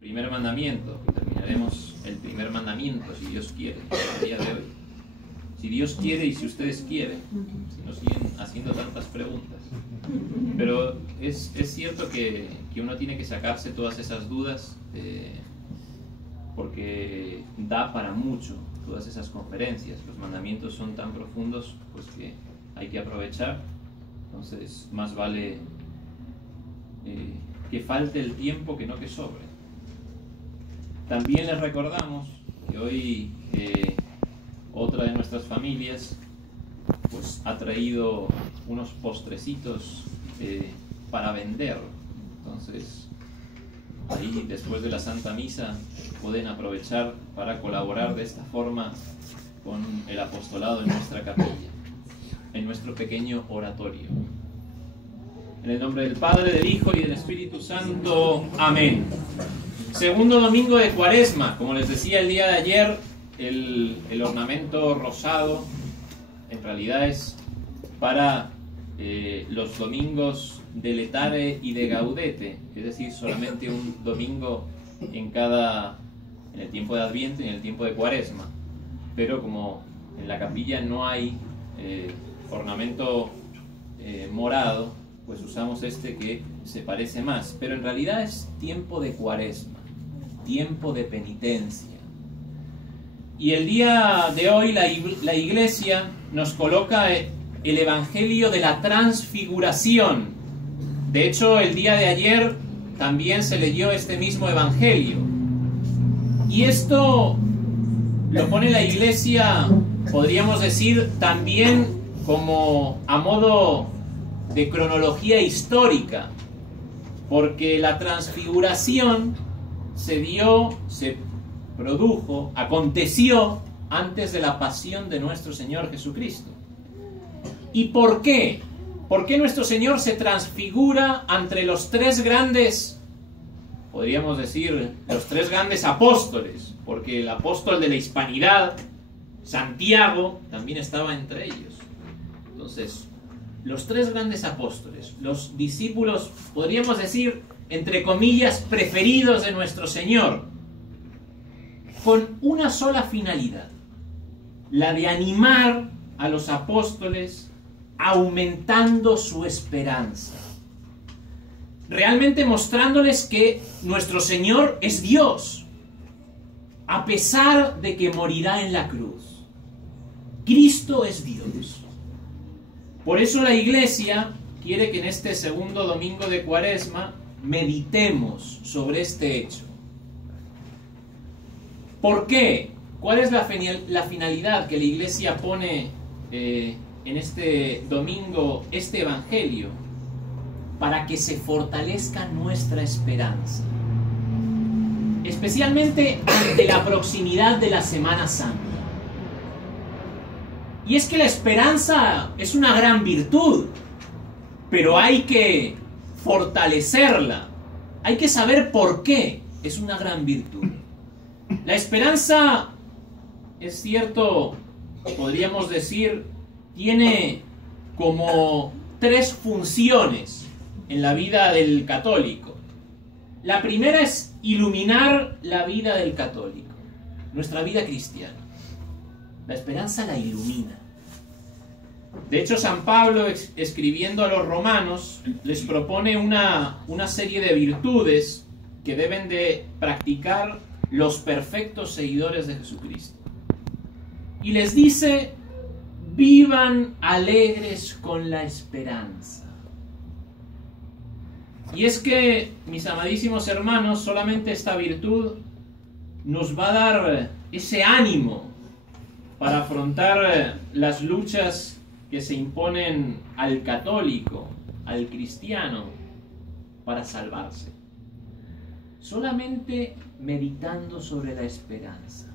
Primer mandamiento, terminaremos el primer mandamiento, si Dios quiere, a día de hoy. Si Dios quiere y si ustedes quieren, si no siguen haciendo tantas preguntas. Pero es cierto que uno tiene que sacarse todas esas dudas, porque da para mucho todas esas conferencias. Los mandamientos son tan profundos, pues que hay que aprovechar. Entonces, más vale que falte el tiempo que no que sobre. También les recordamos que hoy otra de nuestras familias pues ha traído unos postrecitos para vender. Entonces, ahí después de la Santa Misa pueden aprovechar para colaborar de esta forma con el apostolado en nuestra capilla, en nuestro pequeño oratorio. En el nombre del Padre, del Hijo y del Espíritu Santo. Amén. Segundo domingo de Cuaresma. Como les decía el día de ayer, el ornamento rosado en realidad es para los domingos de Letare y de Gaudete, es decir, solamente un domingo en el tiempo de Adviento y en el tiempo de Cuaresma. Pero como en la capilla no hay ornamento morado, pues usamos este que se parece más. Pero en realidad es tiempo de Cuaresma, tiempo de penitencia. Y el día de hoy la Iglesia nos coloca el Evangelio de la Transfiguración. De hecho, el día de ayer también se leyó este mismo Evangelio. Y esto lo pone la Iglesia, podríamos decir, también como a modo de cronología histórica, porque la transfiguración se produjo, aconteció antes de la pasión de nuestro Señor Jesucristo. ¿Y por qué? ¿Por qué nuestro Señor se transfigura ante los tres grandes, podríamos decir, los tres grandes apóstoles? Porque el apóstol de la hispanidad, Santiago, también estaba entre ellos. Entonces, los tres grandes apóstoles, los discípulos, podríamos decir, entre comillas, preferidos de nuestro Señor, con una sola finalidad, la de animar a los apóstoles aumentando su esperanza, realmente mostrándoles que nuestro Señor es Dios, a pesar de que morirá en la cruz. Cristo es Dios. Por eso la Iglesia quiere que en este segundo domingo de Cuaresma meditemos sobre este hecho. ¿Por qué? ¿Cuál es la finalidad que la Iglesia pone en este domingo, este Evangelio? Para que se fortalezca nuestra esperanza, especialmente ante la proximidad de la Semana Santa. Y es que la esperanza es una gran virtud, pero hay que fortalecerla. Hay que saber por qué es una gran virtud. La esperanza, es cierto, podríamos decir, tiene como tres funciones en la vida del católico. La primera es iluminar la vida del católico, nuestra vida cristiana. La esperanza la ilumina. De hecho, San Pablo, escribiendo a los romanos, les propone una serie de virtudes que deben de practicar los perfectos seguidores de Jesucristo. Y les dice: vivan alegres con la esperanza. Y es que, mis amadísimos hermanos, solamente esta virtud nos va a dar ese ánimo para afrontar las luchas que se imponen al católico, al cristiano, para salvarse. Solamente meditando sobre la esperanza.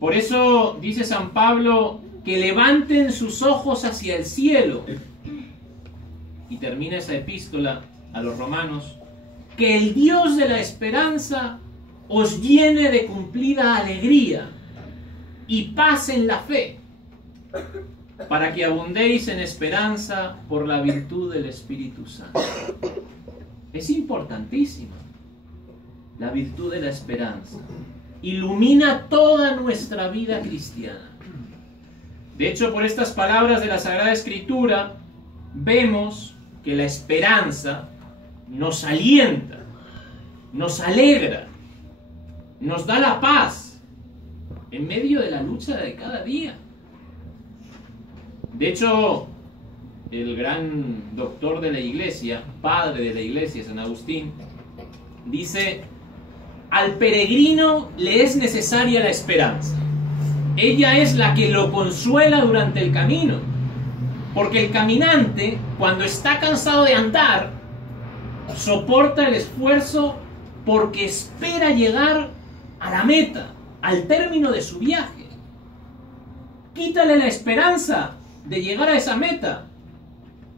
Por eso dice San Pablo que levanten sus ojos hacia el cielo. Y termina esa epístola a los romanos: que el Dios de la esperanza os llene de cumplida alegría y paz en la fe, para que abundéis en esperanza por la virtud del Espíritu Santo. Es importantísimo. la virtud de la esperanza. Ilumina toda nuestra vida cristiana. De hecho, por estas palabras de la Sagrada Escritura, vemos que la esperanza nos alienta, nos alegra, nos da la paz en medio de la lucha de cada día. De hecho, el gran doctor de la Iglesia, padre de la Iglesia, San Agustín, dice: al peregrino le es necesaria la esperanza. Ella es la que lo consuela durante el camino. Porque el caminante, cuando está cansado de andar, soporta el esfuerzo porque espera llegar a la meta, al término de su viaje. Quítale la esperanza de llegar a esa meta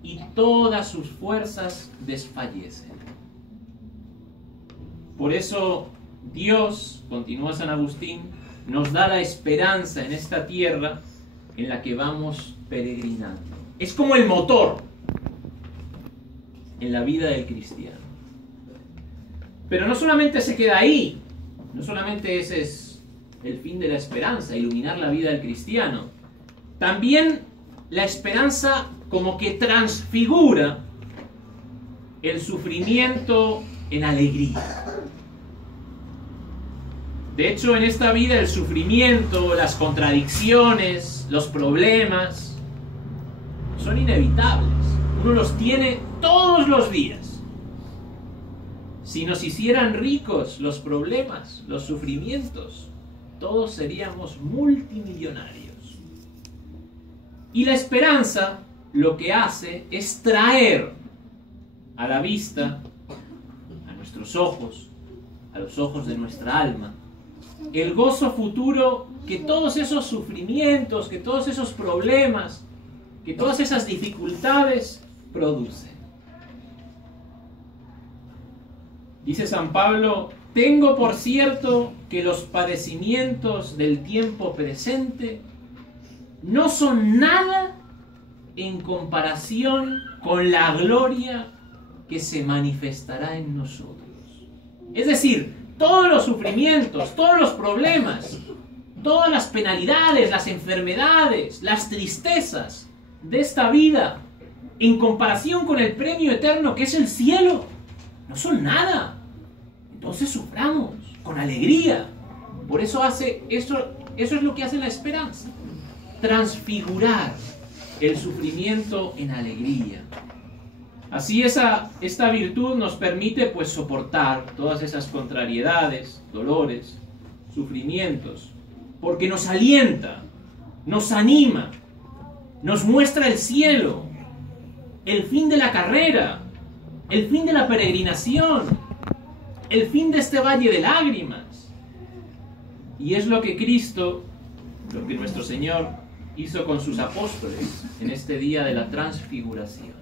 y todas sus fuerzas desfallecen. Por eso Dios, continúa San Agustín, nos da la esperanza en esta tierra en la que vamos peregrinando. Es como el motor en la vida del cristiano. Pero no solamente se queda ahí, no solamente ese es el fin de la esperanza, iluminar la vida del cristiano. También la esperanza como que transfigura el sufrimiento en alegría. De hecho, en esta vida el sufrimiento, las contradicciones, los problemas son inevitables. Uno los tiene todos los días. Si nos hicieran ricos los problemas, los sufrimientos, todos seríamos multimillonarios. Y la esperanza lo que hace es traer a la vista, a nuestros ojos, a los ojos de nuestra alma, el gozo futuro que todos esos sufrimientos, que todos esos problemas, que todas esas dificultades producen. Dice San Pablo: tengo por cierto que los padecimientos del tiempo presente no son nada en comparación con la gloria que se manifestará en nosotros. Es decir, todos los sufrimientos, todos los problemas, todas las penalidades, las enfermedades, las tristezas de esta vida, en comparación con el premio eterno que es el cielo, no son nada. Entonces suframos con alegría. Por eso eso es lo que hace la esperanza: transfigurar el sufrimiento en alegría. Así esta virtud nos permite pues soportar todas esas contrariedades, dolores, sufrimientos, porque nos alienta, nos anima, nos muestra el cielo, el fin de la carrera, el fin de la peregrinación, el fin de este valle de lágrimas. Y es lo que Cristo, lo que nuestro Señor hizo con sus apóstoles en este día de la transfiguración.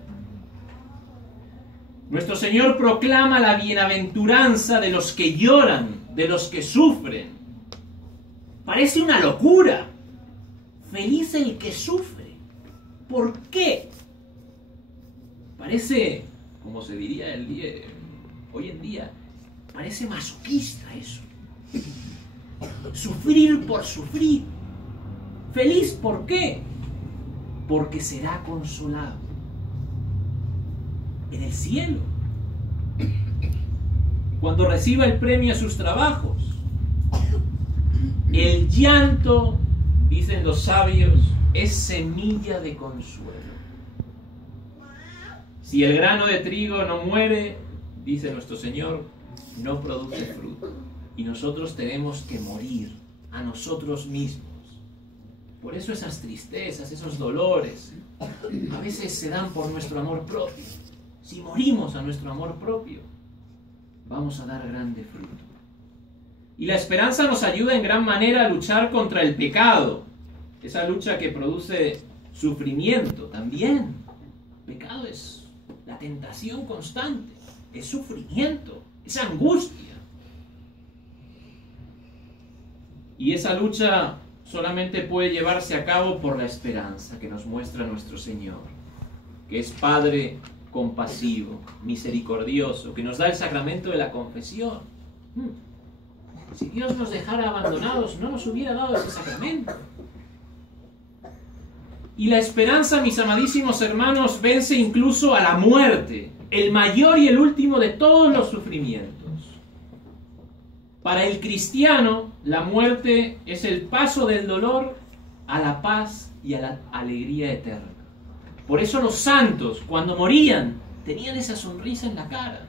Nuestro Señor proclama la bienaventuranza de los que lloran, de los que sufren. Parece una locura. Feliz el que sufre. ¿Por qué? Parece, como se diría hoy en día, parece masoquista eso. Sufrir por sufrir. ¿Feliz por qué? Porque será consolado en el cielo, cuando reciba el premio a sus trabajos. El llanto, dicen los sabios, es semilla de consuelo. Si el grano de trigo no muere, dice nuestro Señor, no produce fruto. Y nosotros tenemos que morir a nosotros mismos. Por eso esas tristezas, esos dolores, a veces se dan por nuestro amor propio. Si morimos a nuestro amor propio, vamos a dar grande fruto. Y la esperanza nos ayuda en gran manera a luchar contra el pecado. Esa lucha que produce sufrimiento también. Pecado es la tentación constante, es sufrimiento, es angustia. Y esa lucha solamente puede llevarse a cabo por la esperanza que nos muestra nuestro Señor, que es Padre compasivo, misericordioso, que nos da el sacramento de la confesión. Si Dios nos dejara abandonados, no nos hubiera dado ese sacramento. Y la esperanza, mis amadísimos hermanos, vence incluso a la muerte, el mayor y el último de todos los sufrimientos. Para el cristiano, la muerte es el paso del dolor a la paz y a la alegría eterna. Por eso los santos, cuando morían, tenían esa sonrisa en la cara.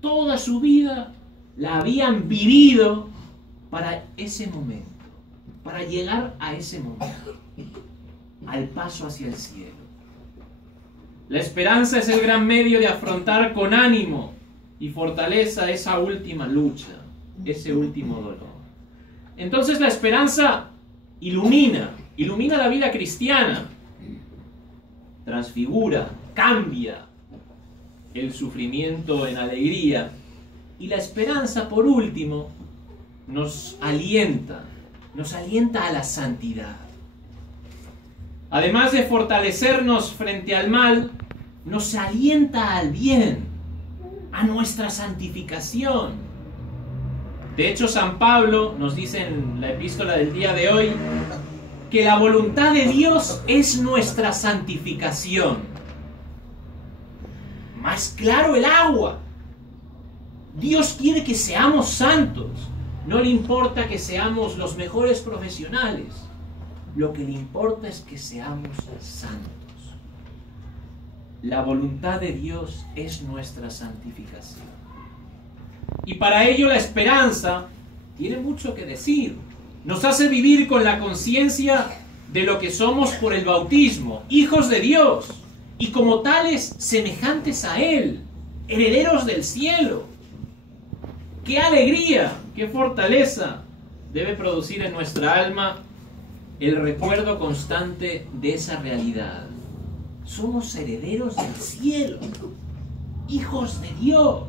Toda su vida la habían vivido para ese momento, para llegar a ese momento, al paso hacia el cielo. La esperanza es el gran medio de afrontar con ánimo y fortaleza esa última lucha, ese último dolor. Entonces la esperanza ilumina la vida cristiana, transfigura, cambia el sufrimiento en alegría, y la esperanza, por último, nos alienta a la santidad. Además de fortalecernos frente al mal, nos alienta al bien, a nuestra santificación. De hecho, San Pablo nos dice en la epístola del día de hoy que la voluntad de Dios es nuestra santificación. Más claro el agua. Dios quiere que seamos santos. No le importa que seamos los mejores profesionales. Lo que le importa es que seamos santos. La voluntad de Dios es nuestra santificación. Y para ello la esperanza tiene mucho que decir. Nos hace vivir con la conciencia de lo que somos por el bautismo, hijos de Dios, y como tales semejantes a Él, herederos del cielo. ¡Qué alegría, qué fortaleza debe producir en nuestra alma el recuerdo constante de esa realidad! Somos herederos del cielo, hijos de Dios.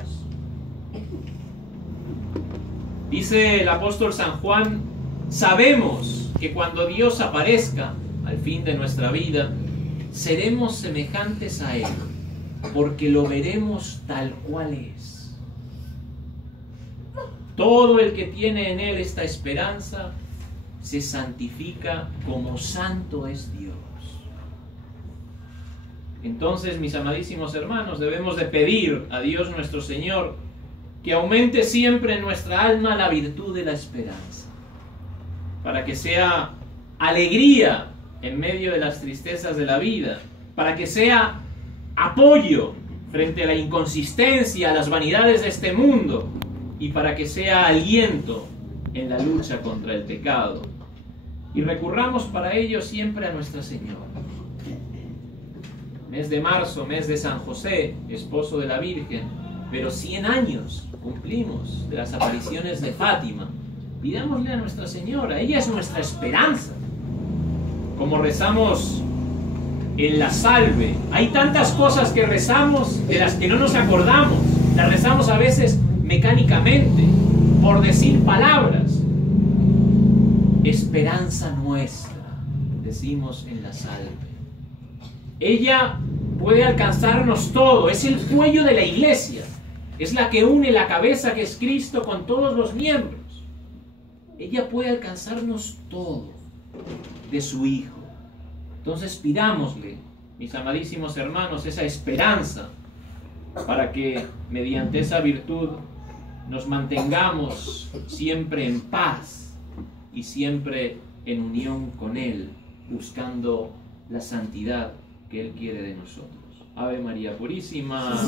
Dice el apóstol San Juan: sabemos que cuando Dios aparezca al fin de nuestra vida, seremos semejantes a Él, porque lo veremos tal cual es. Todo el que tiene en Él esta esperanza se santifica como santo es Dios. Entonces, mis amadísimos hermanos, debemos de pedir a Dios nuestro Señor que aumente siempre en nuestra alma la virtud de la esperanza, para que sea alegría en medio de las tristezas de la vida, para que sea apoyo frente a la inconsistencia, a las vanidades de este mundo, y para que sea aliento en la lucha contra el pecado. Y recurramos para ello siempre a Nuestra Señora. Mes de marzo, mes de San José, esposo de la Virgen, pero 100 años cumplimos de las apariciones de Fátima. Pidámosle a Nuestra Señora, ella es nuestra esperanza. Como rezamos en la salve, hay tantas cosas que rezamos de las que no nos acordamos, las rezamos a veces mecánicamente, por decir palabras. Esperanza nuestra, decimos en la salve. Ella puede alcanzarnos todo, es el cuello de la iglesia, es la que une la cabeza que es Cristo con todos los miembros. Ella puede alcanzarnos todo de su Hijo. Entonces pidámosle, mis amadísimos hermanos, esa esperanza para que mediante esa virtud nos mantengamos siempre en paz y siempre en unión con Él, buscando la santidad que Él quiere de nosotros. Ave María Purísima.